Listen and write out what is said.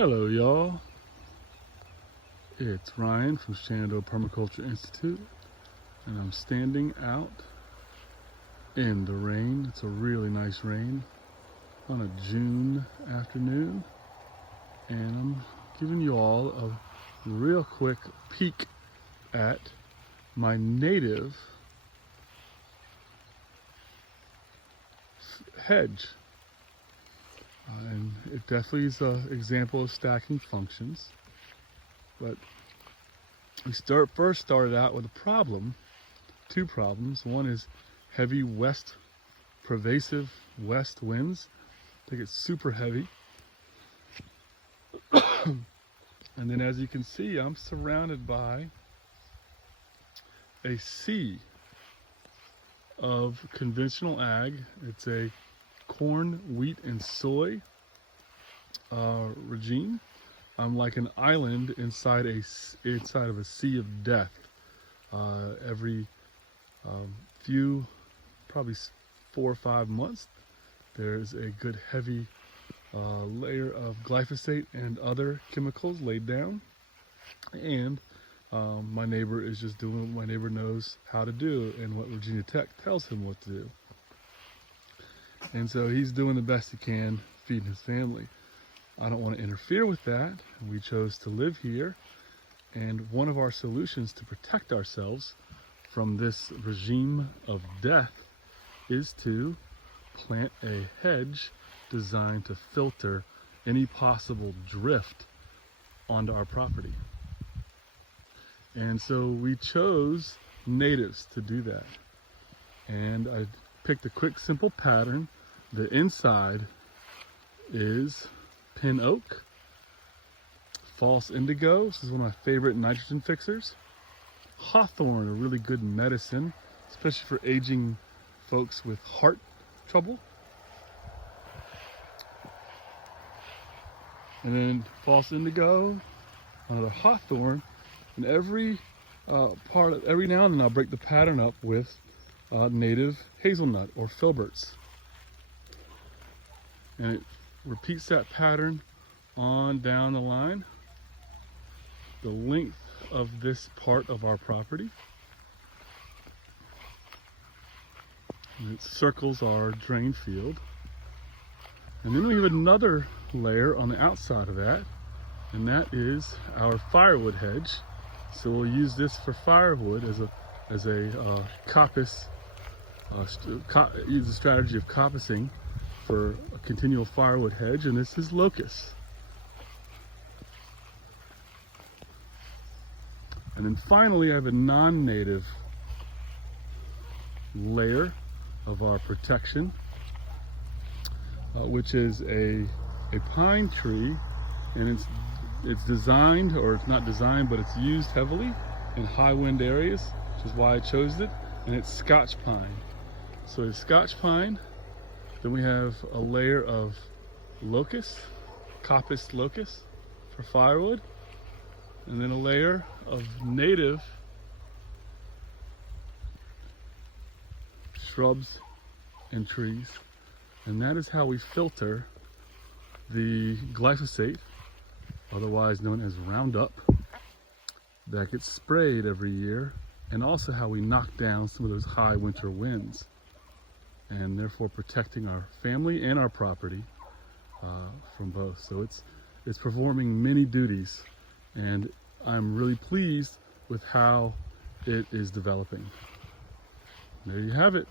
Hello y'all, it's Ryan from Shenandoah Permaculture Institute, and I'm standing out in the rain. It's a really nice rain on a June afternoon, and I'm giving you all a real quick peek at my native hedge. And it definitely is an example of stacking functions. But we first started out with a problem, two problems. One is heavy pervasive west winds. They get super heavy. And then as you can see, I'm surrounded by a sea of conventional ag. It's a corn, wheat, and soy regime. I'm like an island inside of a sea of death. Every few, probably 4 or 5 months, there's a good heavy layer of glyphosate and other chemicals laid down, and my neighbor is just doing what my neighbor knows how to do and what Virginia Tech tells him what to do. And so he's doing the best he can, feeding his family. I don't want to interfere with that. We chose to live here, and one of our solutions to protect ourselves from this regime of death is to plant a hedge designed to filter any possible drift onto our property. And so we chose natives to do that. And I picked a quick, simple pattern. The inside is pin oak, false indigo, this is one of my favorite nitrogen fixers, hawthorn, a really good medicine, especially for aging folks with heart trouble, and then false indigo, another hawthorn, and every now and then I'll break the pattern up with native hazelnut or filberts. And it repeats that pattern on down the line, the length of this part of our property. And it circles our drain field. And then we have another layer on the outside of that, and that is our firewood hedge. So we'll use this for firewood as a coppice, use the strategy of coppicing for a continual firewood hedge, and this is locust. And then finally I have a non-native layer of our protection, which is a pine tree, and it's designed, or it's not designed, but it's used heavily in high wind areas, which is why I chose it, and it's Scotch pine. So it's Scotch pine. Then we have a layer of locust, coppiced locust for firewood, and then a layer of native shrubs and trees. And that is how we filter the glyphosate, otherwise known as Roundup, that gets sprayed every year, and also how we knock down some of those high winter winds, and therefore protecting our family and our property from both. So it's performing many duties, and I'm really pleased with how it is developing. There you have it.